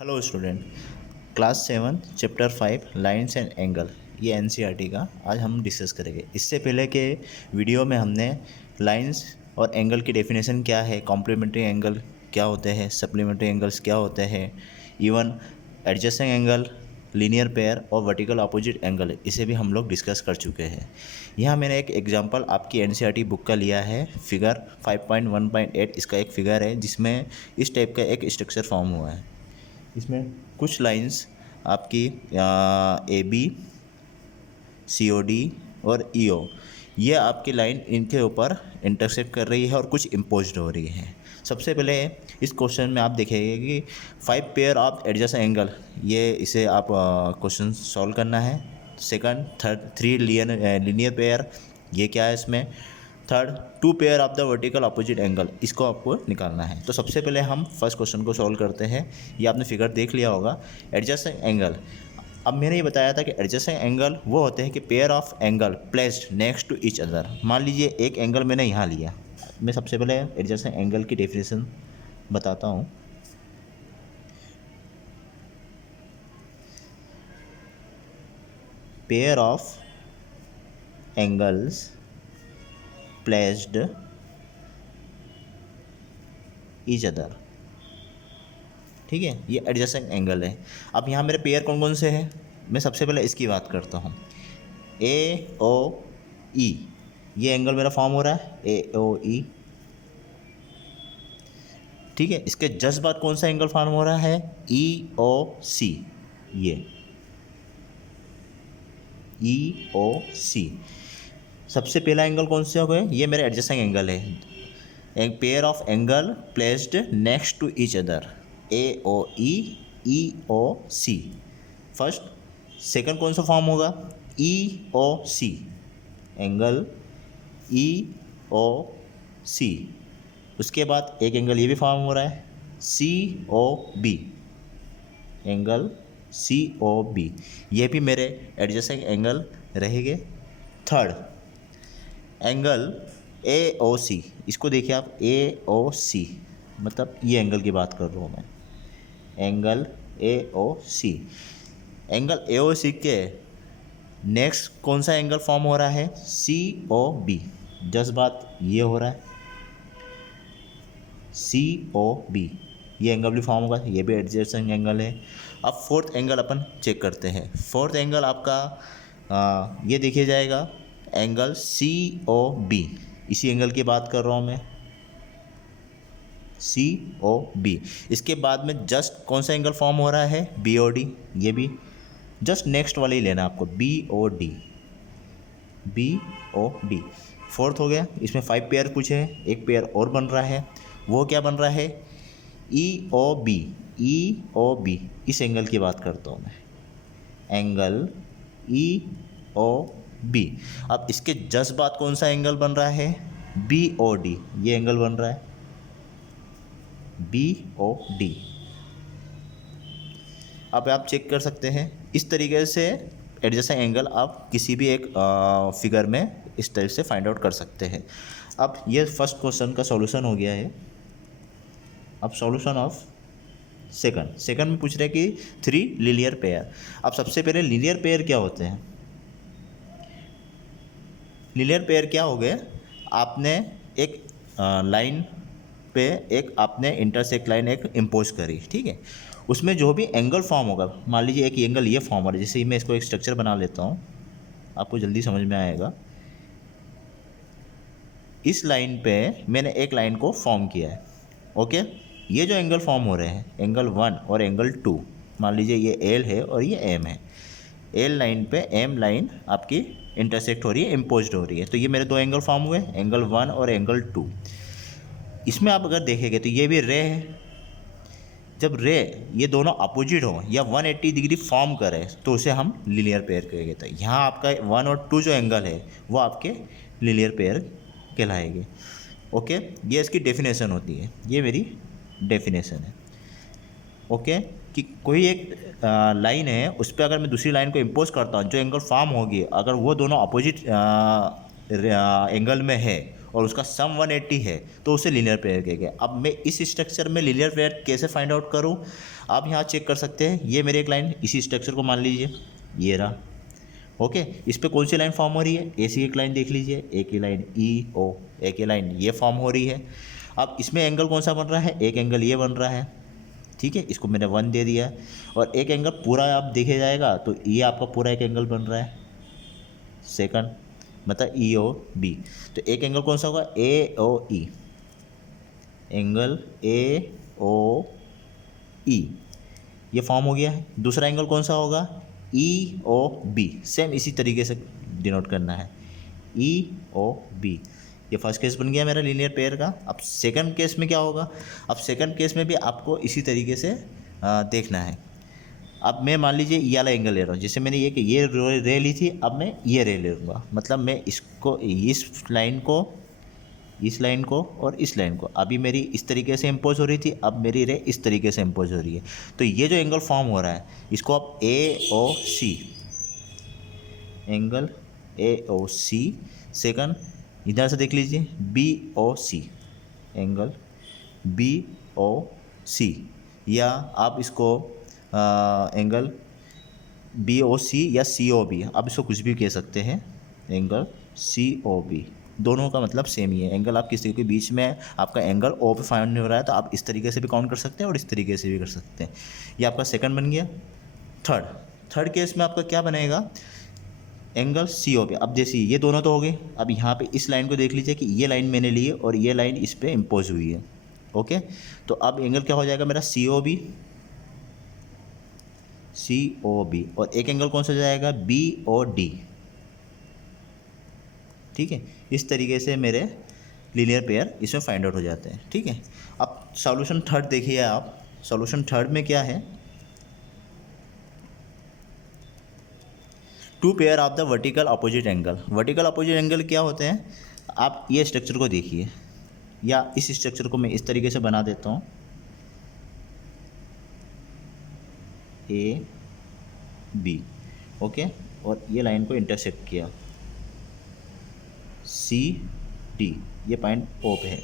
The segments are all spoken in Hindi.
Hello student. Class 7 chapter 5 lines and angle, ये एनसीईआरटी का आज हम डिस्कस करेंगे। इससे पहले के वीडियो में हमने लाइंस और एंगल की डेफिनेशन क्या है, कॉम्प्लीमेंट्री एंगल क्या होते हैं, सप्लीमेंट्री एंगल्स क्या होते हैं, even adjacent angle, linear pair और वर्टिकल अपोजिट एंगल, इसे भी हम लोग डिस्कस कर चुके हैं। यहाँ मैंने एक एग्जांपल आपकी एनसीईआरटी बुक का लिया है, फिगर 5.1.8 इसका एक फिगर है जिसमें इस टाइप का एक स्ट्रक्चर फॉर्म हुआ है। इसमें कुछ लाइंस आपकी A B, C O D और ई ओ, ये आपकी लाइन इनके ऊपर इंटरसेक्ट कर रही है और कुछ इम्पोज्ड हो रही है। सबसे पहले इस क्वेश्चन में आप देखेंगे कि 5 पेयर ऑफ एडजेसेंट एंगल, ये इसे आप क्वेश्चन सॉल्व करना है। सेकंड, थर्ड 3 लीनियर पेयर, ये क्या है इसमें। Third 2 pair of the vertical opposite angle, इसको आपको निकालना है। तो सबसे पहले हम फर्स्ट क्वेश्चन को सॉल्व करते हैं। ये आपने फिगर देख लिया होगा, एडजेसेंट एंगल। अब मैंने ये बताया था कि एडजेसेंट एंगल वो होते हैं कि pair of angle placed next to each other. मान लीजिए एक एंगल मैंने यहाँ लिया। मैं सबसे पहले एडजेसेंट एंगल की डेफिनेशन बताता हूँ। Pair of angles placed each other, ठीक है, ये एडजेसेंट एंगल है। अब यहाँ मेरे पेयर कौन कौन से हैं, मैं सबसे पहले इसकी बात करता हूँ। ए ओ ई, ये एंगल मेरा फॉर्म हो रहा है ए ओ ई, ठीक है। इसके जस्ट बाद कौन सा एंगल फॉर्म हो रहा है, ई ओ सी, ये ई ओ सी। सबसे पहला एंगल कौन से हो गए, ये मेरे एडजेसेंट एंगल है। एक pair of angle placed next to each other, A O E O C first. Second कौन सा फॉर्म होगा, ई ओ सी, एंगल ई ओ सी। उसके बाद एक एंगल ये भी फॉर्म हो रहा है C O B, angle C O B, ये भी मेरे एडजेसेंट एंगल रहेंगे। Third angle A O C, इसको देखिए आप, ए ओ सी मतलब ये एंगल की बात कर रहा हूँ मैं, angle A O C. Angle A O सी के नेक्स्ट कौन सा एंगल फॉर्म हो रहा है, सी ओ बी, जस्ट बात ये हो रहा है सी ओ बी, ये एंगल भी फॉर्म होगा, ये भी एडजेसेंट एंगल है। अब फोर्थ एंगल अपन चेक करते हैं। फोर्थ एंगल आपका ये देखिए जाएगा एंगल सी ओ बी, इसी एंगल की बात कर रहा हूँ मैं, सी ओ बी। इसके बाद में जस्ट कौन सा एंगल फॉर्म हो रहा है, बी ओ डी, ये भी जस्ट नेक्स्ट वाले ही लेना आपको, B O D, B O D. Fourth हो गया। इसमें 5 पेयर पूछे हैं, एक पेयर और बन रहा है, वो क्या बन रहा है, ई ओ बी, ई ओ बी, इस एंगल की बात करता हूँ मैं, एंगल ई ओ बी। अब इसके जस्ट बाद कौन सा एंगल बन रहा है, बी ओ डी, ये एंगल बन रहा है बी ओ डी। अब आप चेक कर सकते हैं इस तरीके से एडजेसेंट एंगल आप किसी भी एक फिगर में इस टाइप से फाइंड आउट कर सकते हैं। अब ये फर्स्ट क्वेश्चन का सॉल्यूशन हो गया है। अब सॉल्यूशन ऑफ सेकंड में पूछ रहे हैं कि 3 लीनियर पेयर। अब सबसे पहले लीनियर पेयर क्या होते हैं। लीनियर पेयर क्या हो गए, आपने एक लाइन पे एक आपने इंटरसेक्ट लाइन एक इम्पोज करी, ठीक है। उसमें जो भी एंगल फॉर्म होगा, मान लीजिए एक एंगल ये फॉर्म हो रहा है, जैसे मैं इसको एक स्ट्रक्चर बना लेता हूँ, आपको जल्दी समझ में आएगा। इस लाइन पे मैंने एक लाइन को फॉर्म किया है, ओके। ये जो एंगल फॉर्म हो रहे हैं, एंगल 1 और एंगल 2, मान लीजिए ये एल है और ये एम है। एल लाइन पे एम लाइन आपकी इंटरसेक्ट हो रही है, इम्पोज्ड हो रही है, तो ये मेरे दो एंगल फॉर्म हुए, एंगल 1 और एंगल 2। इसमें आप अगर देखेंगे तो ये भी रे है। जब रे ये दोनों अपोजिट हो या 180 डिग्री फॉर्म करे तो उसे हम लीनियर पेयर कहेंगे। तो यहाँ आपका 1 और 2 जो एंगल है वो आपके लीनियर पेयर कहलाएंगे, ओके। ये इसकी डेफिनेशन होती है, ये मेरी डेफिनेशन है, ओके। कि कोई एक लाइन है, उस पर अगर मैं दूसरी लाइन को इम्पोज करता हूँ, जो एंगल फॉर्म होगी अगर वो दोनों अपोजिट एंगल में है, और उसका सम 180 है तो उसे लीनियर पेयर कहेंगे। अब मैं इस स्ट्रक्चर में लीनियर पेयर कैसे फाइंड आउट करूँ, आप यहाँ चेक कर सकते हैं। ये मेरी एक लाइन, इसी स्ट्रक्चर को मान लीजिए ये रहा, ओके। इस पर कौन सी लाइन फॉर्म हो रही है, ऐसी एक लाइन देख लीजिए, एक ही लाइन ई ओ, एक ही लाइन ये फॉर्म हो रही है। अब इसमें एंगल कौन सा बन रहा है, एक एंगल ये बन रहा है, ठीक है, इसको मैंने 1 दे दिया। और एक एंगल पूरा आप देखे जाएगा तो ये आपका पूरा एक एंगल बन रहा है, सेकंड मतलब ई ओ बी। तो एक एंगल कौन सा होगा, ए O E, angle A O ई, ये फॉर्म हो गया है। दूसरा एंगल कौन सा होगा, ई ओ बी, सेम इसी तरीके से डिनोट करना है, ई ओ बी। ये फर्स्ट केस बन गया मेरा लीनियर पेयर का। अब सेकंड केस में क्या होगा, अब सेकंड केस में भी आपको इसी तरीके से देखना है। अब मैं मान लीजिए ये वाला एंगल ले रहा हूँ, जैसे मैंने ये रे ली थी, अब मैं ये रे ले लूँगा, मतलब मैं इसको इस लाइन को और इस लाइन को, अभी मेरी इस तरीके से इम्पोज हो रही थी, अब मेरी रे इस तरीके से इम्पोज हो रही है। तो ये जो एंगल फॉर्म हो रहा है इसको आप ए O C, angle A O C. Second इधर से देख लीजिए बी ओ सी, एंगल बी ओ सी, या आप इसको एंगल बी ओ सी या सी ओ बी, आप इसको कुछ भी कह सकते हैं, एंगल सी ओ बी, दोनों का मतलब सेम ही है। एंगल आप किसी के बीच में आपका एंगल ओ पे फाइंड हो रहा है तो आप इस तरीके से भी काउंट कर सकते हैं और इस तरीके से भी कर सकते हैं। ये आपका सेकंड बन गया। थर्ड केस में आपका क्या बनेगा, एंगल सी ओ बी। अब जैसे ये दोनों तो हो गए, अब यहाँ पे इस लाइन को देख लीजिए कि ये लाइन मैंने ली है और ये लाइन इस पर इम्पोज हुई है, ओके। तो अब एंगल क्या हो जाएगा मेरा, सी ओ बी, सी ओ बी, और एक एंगल कौन सा जाएगा, बी ओ डी, ठीक है। इस तरीके से मेरे लीनियर पेयर इसमें फाइंड आउट हो जाते हैं, ठीक है। अब सॉल्यूशन थर्ड देखिए आप, सॉल्यूशन थर्ड में क्या है, two pair of the vertical opposite angle. Vertical opposite angle क्या होते हैं, आप ये स्ट्रक्चर को देखिए, या इस स्ट्रक्चर को मैं इस तरीके से बना देता हूँ, ए बी, ओके, और ये लाइन को इंटरसेक्ट किया, सी डी, ये पॉइंट ओ पे है।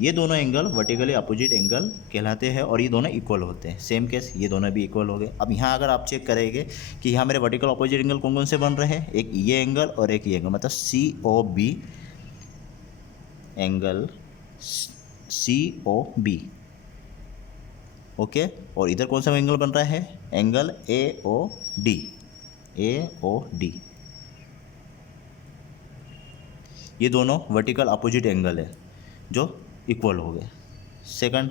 ये दोनों एंगल वर्टिकली अपोजिट एंगल कहलाते हैं और ये दोनों इक्वल होते हैं। सेम केस, ये दोनों भी इक्वल हो गए। अब यहाँ अगर आप चेक करेंगे कि यहाँ मेरे वर्टिकल अपोजिट एंगल कौन कौन से बन रहे हैं, एक ये एंगल और एक ये एंगल, मतलब C O B, angle C O B, okay. और इधर कौन सा एंगल बन रहा है, angle A O D, A O D. ये दोनों वर्टिकल अपोजिट एंगल है जो इक्वल हो गए। सेकंड,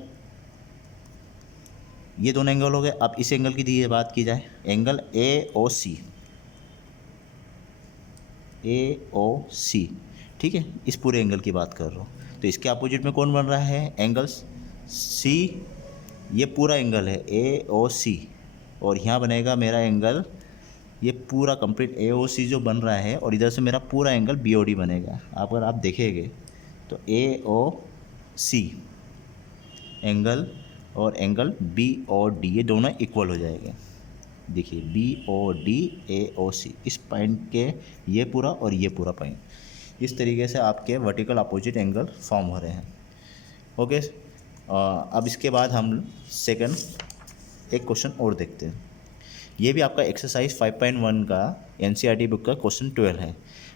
ये दोनों एंगल हो गए। अब इस एंगल की दी बात की जाए, angle A O C, A O सी, ठीक है, इस पूरे एंगल की बात कर रहा हूँ। तो इसके अपोजिट में कौन बन रहा है, एंगल सी, ये पूरा एंगल है ए ओ सी, और यहाँ बनेगा मेरा एंगल, ये पूरा कंप्लीट ए ओ सी जो बन रहा है, और इधर से मेरा पूरा एंगल बी ओ डी बनेगा। अगर आप देखेंगे तो ए ओ सी एंगल और एंगल बी ओ डी, ये दोनों इक्वल हो जाएंगे। देखिए B O D A O सी, इस पॉइंट के ये पूरा और ये पूरा पॉइंट, इस तरीके से आपके वर्टिकल अपोजिट एंगल फॉर्म हो रहे हैं, ओके। अब इसके बाद हम सेकंड एक क्वेश्चन और देखते हैं। ये भी आपका एक्सरसाइज 5.1 का एनसीईआरटी बुक का क्वेश्चन 12 है।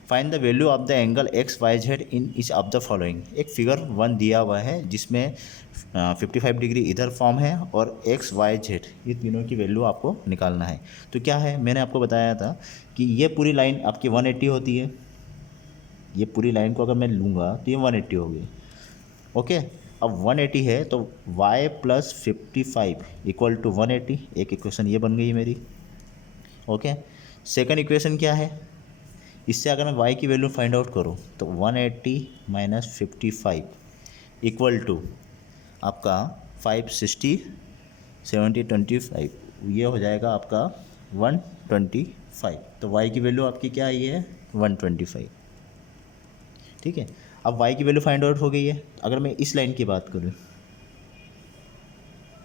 Find the value of the angle x y z in each of the following. एक फिगर 1 दिया हुआ है जिसमें 55 डिग्री इधर फॉर्म है और एक्स वाई जेड ये तीनों की वैल्यू आपको निकालना है। तो क्या है, मैंने आपको बताया था कि ये पूरी लाइन आपकी 180 होती है। ये पूरी लाइन को अगर मैं लूँगा तो ये 180 होगी, ओके। अब 180 है तो y प्लस 55 इक्वल टू 180, एक इक्वेशन ये बन गई मेरी, ओके। सेकंड इक्वेशन क्या है, इससे अगर मैं y की वैल्यू फाइंड आउट करूँ तो 180 माइनस 55 इक्वल टू आपका 560 70 25, ये हो जाएगा आपका 125। तो y की वैल्यू आपकी क्या आई है, 125, ठीक है। अब y की वैल्यू फाइंड आउट हो गई है। अगर मैं इस लाइन की बात करूँ,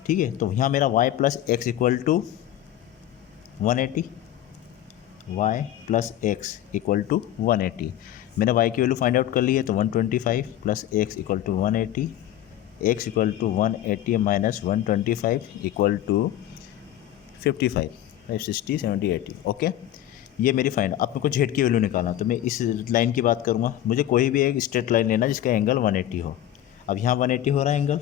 ठीक है, तो यहाँ मेरा y plus x equal to 180, y plus x equal to 180। मैंने y की वैल्यू फाइंड आउट कर ली है, तो 125 plus x equal to 180, x equal to 180 minus 125 equal to 55, 560, 70, 80। Okay, ये मेरी फाइंड। अब मेरे को जेड की वैल्यू निकालना, तो मैं इस लाइन की बात करूँगा। मुझे कोई भी एक स्ट्रेट लाइन लेना जिसका एंगल 180 हो। अब यहाँ 180 हो रहा है एंगल,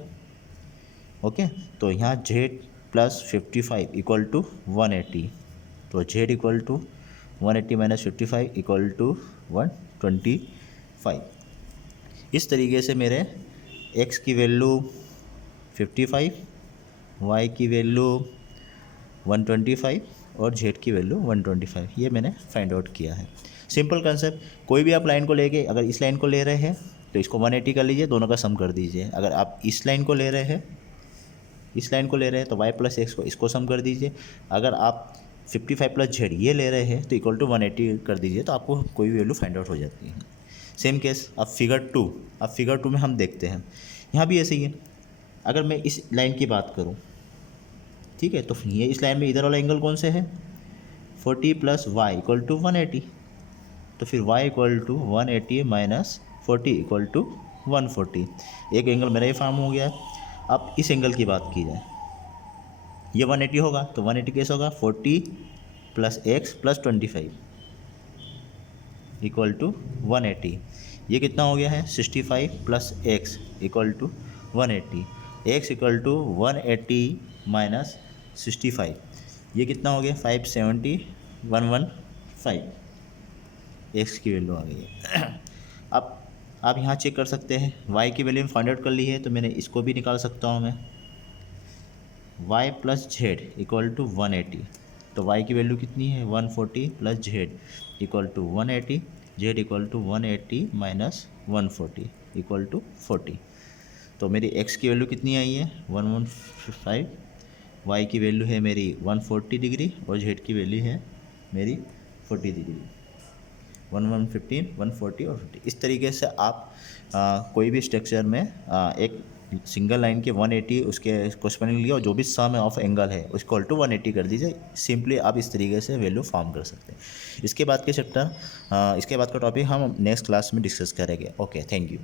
ओके। तो यहाँ जेड प्लस 55 इक्वल टू 180, तो z equal to 180 minus 55 equal to 125। इस तरीके से मेरे x की वैल्यू 55, y की वैल्यू 125 और z की वैल्यू 125, ये मैंने फाइंड आउट किया है। Simple concept. कोई भी आप लाइन को लेके, अगर इस लाइन को ले रहे हैं तो इसको 180 कर लीजिए, दोनों का सम कर दीजिए। अगर आप इस लाइन को ले रहे हैं, इस लाइन को ले रहे हैं, तो y प्लस एक्स को इसको सम कर दीजिए। अगर आप 55 प्लस जेड ये ले रहे हैं तो इक्वल टू 180 कर दीजिए, तो आपको कोई भी वैल्यू फाइंड आउट हो जाती है। सेम केस अब फिगर टू में हम देखते हैं। यहाँ भी ऐसे ही है। अगर मैं इस लाइन की बात करूँ, ठीक है, तो ये इस लाइन में इधर वाला एंगल कौन से है, 40 प्लस वाई इक्वल टू 180, तो फिर y equal to 180 minus 40 equal to 140। एक एंगल मेरा ये फॉर्म हो गया है। अब इस एंगल की बात की जाए, ये 180 होगा, तो 180 कैसे होगा, 40 plus x plus 25 equal to 180। ये कितना हो गया है, 65 plus x equal to 180, x equal to 180 minus 65, ये कितना हो गया, 570, 115, एक्स की वैल्यू आ गई है। अब आप यहाँ चेक कर सकते हैं, y की वैल्यू फाइंड आउट कर ली है, तो मैंने इसको भी निकाल सकता हूँ मैं, y plus z equal to 180, तो y की वैल्यू कितनी है, 140 plus z equal to 180, z equal to 180 minus 140 equal to 40। तो मेरी x की वैल्यू कितनी आई है, 115, y की वैल्यू है मेरी 140 डिग्री और z की वैल्यू है मेरी 40 डिग्री, 115, 140 और 50। इस तरीके से आप कोई भी स्ट्रक्चर में एक सिंगल लाइन के 180 उसके कोस्पेंडिंग लिया और जो भी सम ऑफ एंगल है उसको इक्वल टू 180 कर दीजिए। सिंपली आप इस तरीके से वैल्यू फॉर्म कर सकते हैं। इसके बाद के चैप्टर इसके बाद का टॉपिक हम नेक्स्ट क्लास में डिस्कस करेंगे। Okay, thank you.